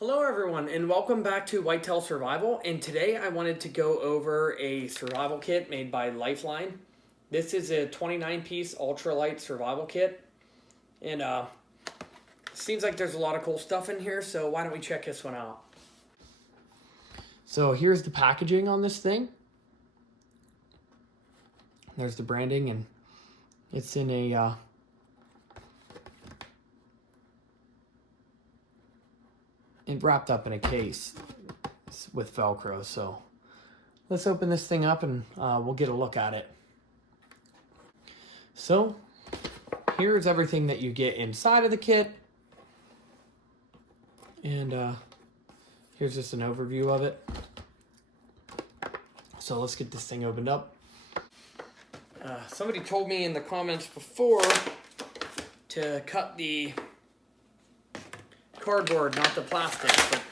Hello everyone and welcome back to Whitetail Survival, and today I wanted to go over a survival kit made by Lifeline. This is a 29-piece ultralight survival kit, and seems like there's a lot of cool stuff in here, so why don't we check this one out. So here's the packaging on this thing. There's the branding, and it's in a and wrapped up in a case with Velcro. So let's open this thing up and we'll get a look at it. So here's everything that you get inside of the kit. And here's just an overview of it. So let's get this thing opened up. Somebody told me in the comments before to cut the cardboard, not the plastic, but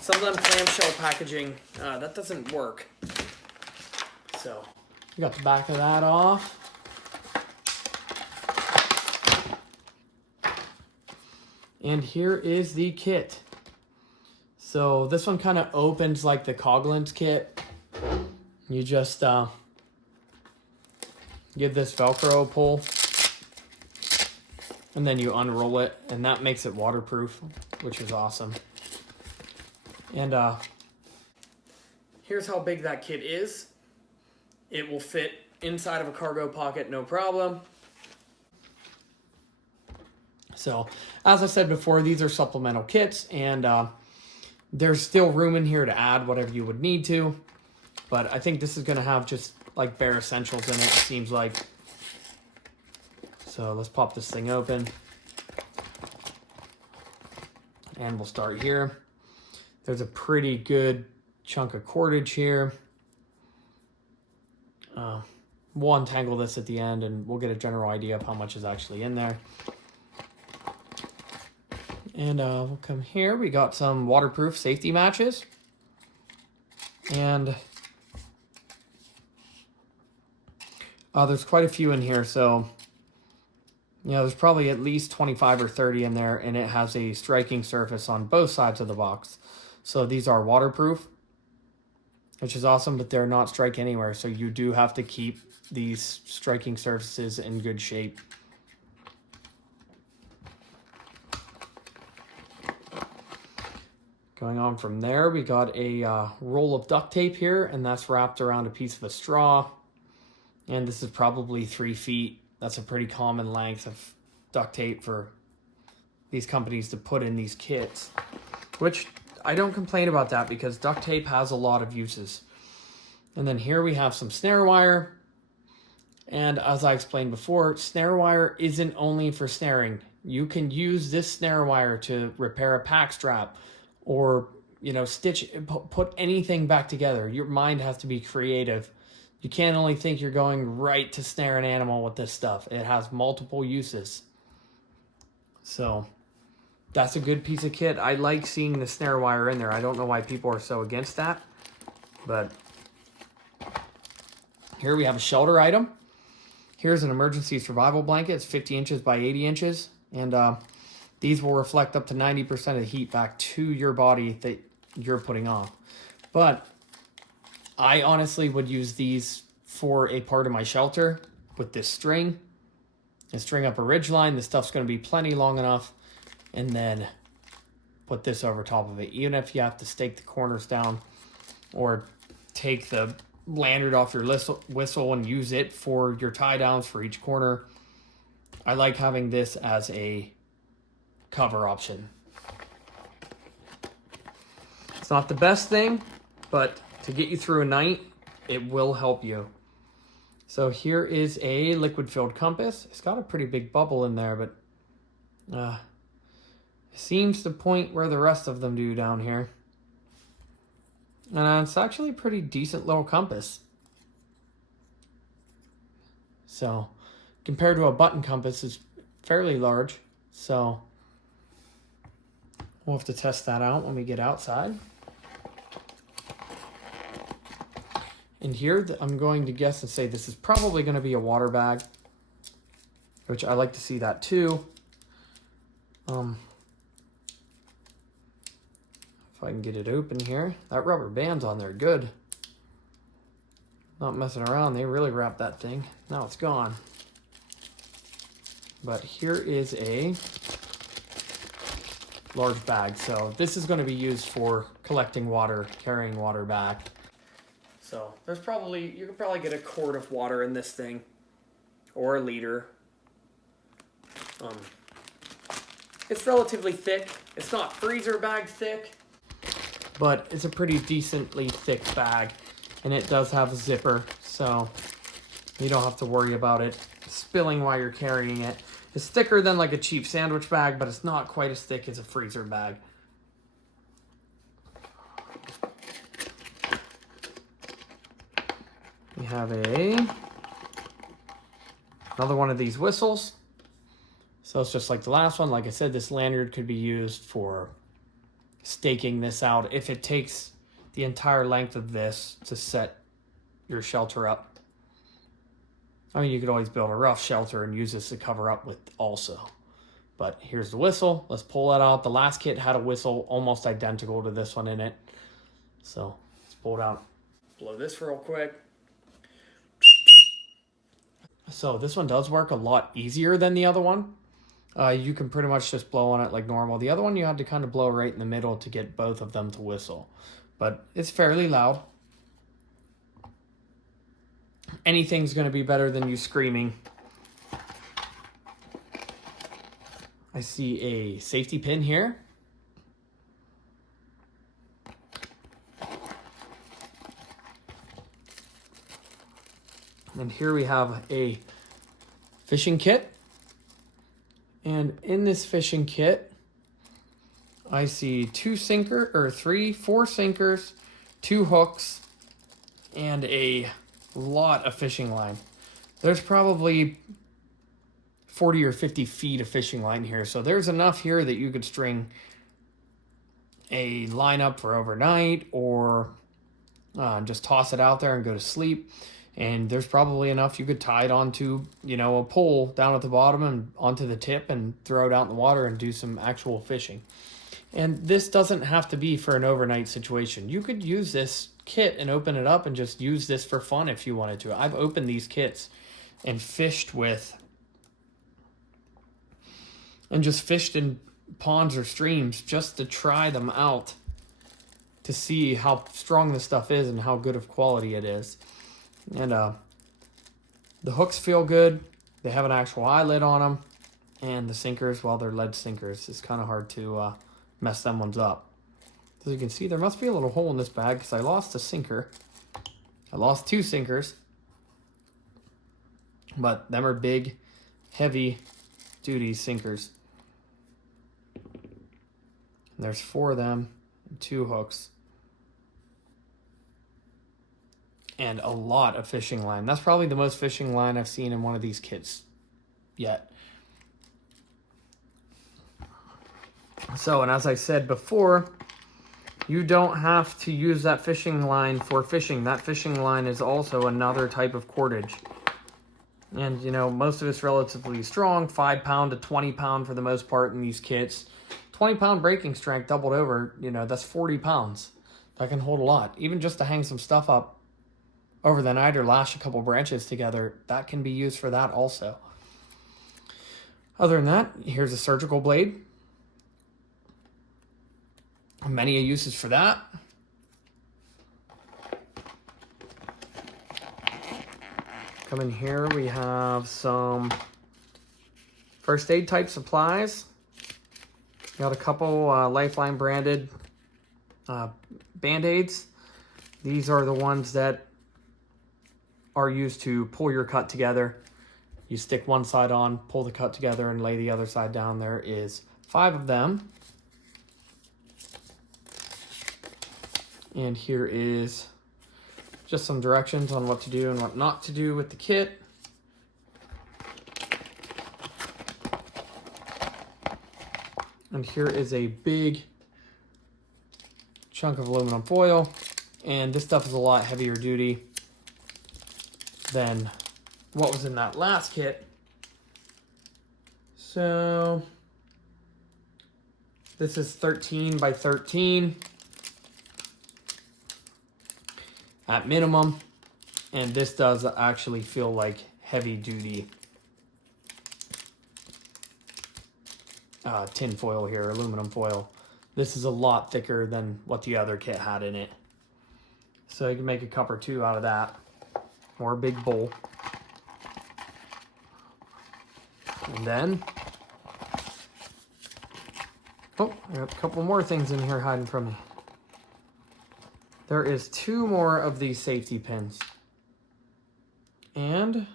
some of them clamshell packaging, that doesn't work. So we got the back of that off. And here is the kit. So this one kind of opens like the Coghlan's kit. You just give this Velcro a pull, and then you unroll it, and that makes it waterproof, which is awesome. And here's how big that kit is. It will fit inside of a cargo pocket, no problem. So, as I said before, these are supplemental kits, and there's still room in here to add whatever you would need to. But I think this is going to have just like bare essentials in it, it seems like. So let's pop this thing open. And we'll start here. There's a pretty good chunk of cordage here. We'll untangle this at the end and we'll get a general idea of how much is actually in there. And we'll come here. We got some waterproof safety matches. And there's quite a few in here, so there's probably at least 25 or 30 in there, and it has a striking surface on both sides of the box. So these are waterproof, which is awesome, but they're not strike anywhere, so you do have to keep these striking surfaces in good shape. Going on from there, we got a roll of duct tape here, and that's wrapped around a piece of a straw. And this is probably 3 feet. That's a pretty common length of duct tape for these companies to put in these kits, which I don't complain about that because duct tape has a lot of uses. And then here we have some snare wire. And as I explained before, snare wire isn't only for snaring. You can use this snare wire to repair a pack strap or, put anything back together. Your mind has to be creative. You can't only think you're going right to snare an animal with this stuff. It has multiple uses. So that's a good piece of kit. I like seeing the snare wire in there. I don't know why people are so against that. But here we have a shelter item. Here's an emergency survival blanket. It's 50 inches by 80 inches. And these will reflect up to 90% of the heat back to your body that you're putting on. But I honestly would use these for a part of my shelter with this string and string up a ridge line. This stuff's going to be plenty long enough, and then put this over top of it. Even if you have to stake the corners down or take the lanyard off your whistle and use it for your tie downs for each corner, I like having this as a cover option. It's not the best thing, but to get you through a night, it will help you. So here is a liquid-filled compass. It's got a pretty big bubble in there, but it seems to point where the rest of them do down here. And it's actually a pretty decent little compass. So compared to a button compass, it's fairly large. So we'll have to test that out when we get outside. And here, I'm going to guess and say this is probably going to be a water bag, which I like to see that too. If I can get it open here. That rubber band's on there good. Not messing around, they really wrapped that thing. Now it's gone. But here is a large bag. So this is going to be used for collecting water, carrying water back. So there's probably, you could probably get a quart of water in this thing, or a liter. It's relatively thick. It's not freezer bag thick, but it's a pretty decently thick bag, and it does have a zipper, so you don't have to worry about it spilling while you're carrying it. It's thicker than like a cheap sandwich bag, but it's not quite as thick as a freezer bag. We have another one of these whistles. So it's just like the last one. Like I said, this lanyard could be used for staking this out if it takes the entire length of this to set your shelter up. I mean, you could always build a rough shelter and use this to cover up with also. But here's the whistle. Let's pull that out. The last kit had a whistle almost identical to this one in it. So let's pull it out. Blow this real quick. So this one does work a lot easier than the other one. You can pretty much just blow on it like normal. The other one you had to kind of blow right in the middle to get both of them to whistle. But it's fairly loud. Anything's going to be better than you screaming. I see a safety pin here. And here we have a fishing kit. And in this fishing kit, I see four sinkers, 2 hooks, and a lot of fishing line. There's probably 40 or 50 feet of fishing line here. So there's enough here that you could string a line up for overnight, or just toss it out there and go to sleep. And there's probably enough you could tie it onto, a pole down at the bottom and onto the tip and throw it out in the water and do some actual fishing. And this doesn't have to be for an overnight situation. You could use this kit and open it up and just use this for fun if you wanted to. I've opened these kits and fished in ponds or streams just to try them out to see how strong this stuff is and how good of quality it is. And the hooks feel good. They have an actual eyelid on them. And the sinkers, well, they're lead sinkers. It's kind of hard to mess them ones up. As you can see, there must be a little hole in this bag because I lost a sinker. I lost 2 sinkers. But them are big, heavy duty sinkers. And there's 4 of them and 2 hooks. And a lot of fishing line. That's probably the most fishing line I've seen in one of these kits yet. So, and as I said before, you don't have to use that fishing line for fishing. That fishing line is also another type of cordage. And, most of it's relatively strong, 5 pound to 20 pound for the most part in these kits. 20 pound breaking strength doubled over, that's 40 pounds. That can hold a lot. Even just to hang some stuff up over the night or lash a couple branches together, that can be used for that also. Other than that, here's a surgical blade. Many uses for that. Come in here, we have some first aid type supplies. Got a couple Lifeline branded Band-Aids. These are the ones that are used to pull your cut together. You stick one side on, pull the cut together, and lay the other side down. There is 5 of them. And here is just some directions on what to do and what not to do with the kit. And here is a big chunk of aluminum foil. And this stuff is a lot heavier duty than what was in that last kit. So this is 13 by 13. at minimum. And this does actually feel like heavy duty tin foil here, aluminum foil. This is a lot thicker than what the other kit had in it. So you can make a cup or two out of that, or a big bowl. And then, oh, I got a couple more things in here hiding from me. There is 2 more of these safety pins. And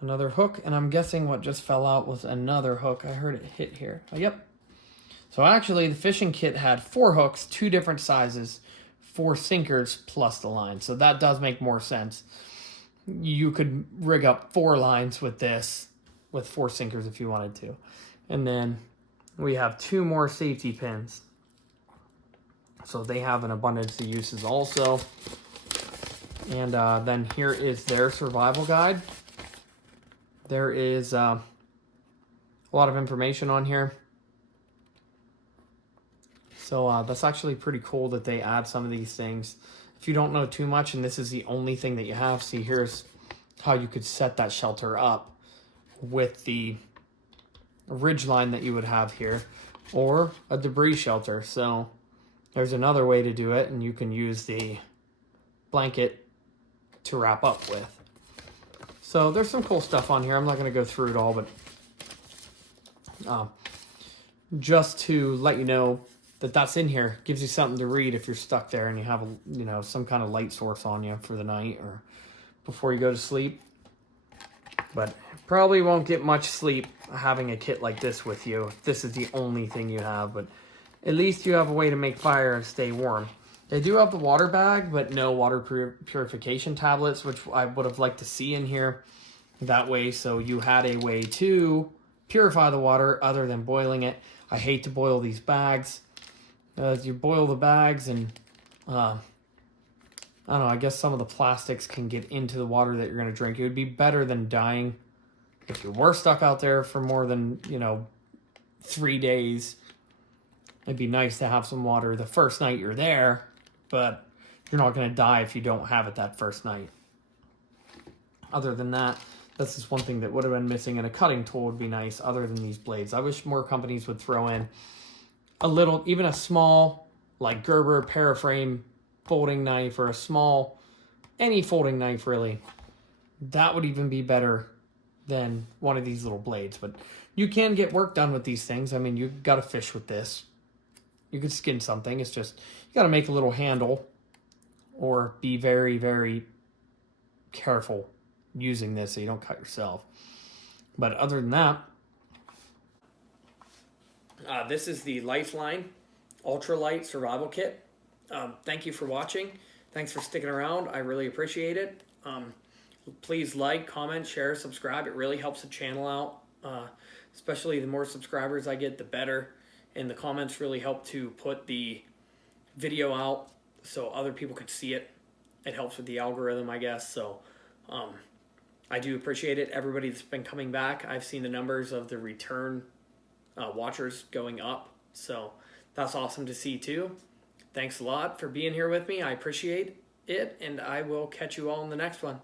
another hook, and I'm guessing what just fell out was another hook. I heard it hit here. Oh, yep. So actually, the fishing kit had 4 hooks, 2 different sizes, 4 sinkers plus the line. So that does make more sense. You could rig up 4 lines with this, with 4 sinkers if you wanted to. And then we have 2 more safety pins. So they have an abundance of uses also. And then here is their survival guide. There is a lot of information on here. So that's actually pretty cool that they add some of these things. If you don't know too much and this is the only thing that you have, see, here's how you could set that shelter up with the ridge line that you would have here, or a debris shelter. So there's another way to do it, and you can use the blanket to wrap up with. So there's some cool stuff on here. I'm not going to go through it all, but just to let you know that that's in here, gives you something to read if you're stuck there and you have a, some kind of light source on you for the night or before you go to sleep. But probably won't get much sleep having a kit like this with you if this is the only thing you have, but at least you have a way to make fire and stay warm. They do have the water bag, but no water purification tablets, which I would have liked to see in here that way. So you had a way to purify the water other than boiling it. I hate to boil these bags. You boil the bags and, I don't know, I guess some of the plastics can get into the water that you're going to drink. It would be better than dying if you were stuck out there for more than, 3 days. It'd be nice to have some water the first night you're there, but you're not going to die if you don't have it that first night. Other than that, that's just one thing that would have been missing, and a cutting tool would be nice other than these blades. I wish more companies would throw in a little, even a small, like Gerber paraframe folding knife, or a small, any folding knife really. That would even be better than one of these little blades. But you can get work done with these things. I mean, you've got to fish with this. You could skin something. It's just, you got to make a little handle or be very, very careful using this so you don't cut yourself. But other than that, this is the Lifeline ultralight survival kit. Thank you for watching. Thanks for sticking around. I really appreciate it. Please like, comment, share, subscribe. It really helps the channel out. Especially the more subscribers I get, the better. And the comments really help to put the video out so other people can see it. It helps with the algorithm, I guess. So I do appreciate it. Everybody that's been coming back, I've seen the numbers of the return watchers going up. So that's awesome to see too. Thanks a lot for being here with me. I appreciate it, and I will catch you all in the next one.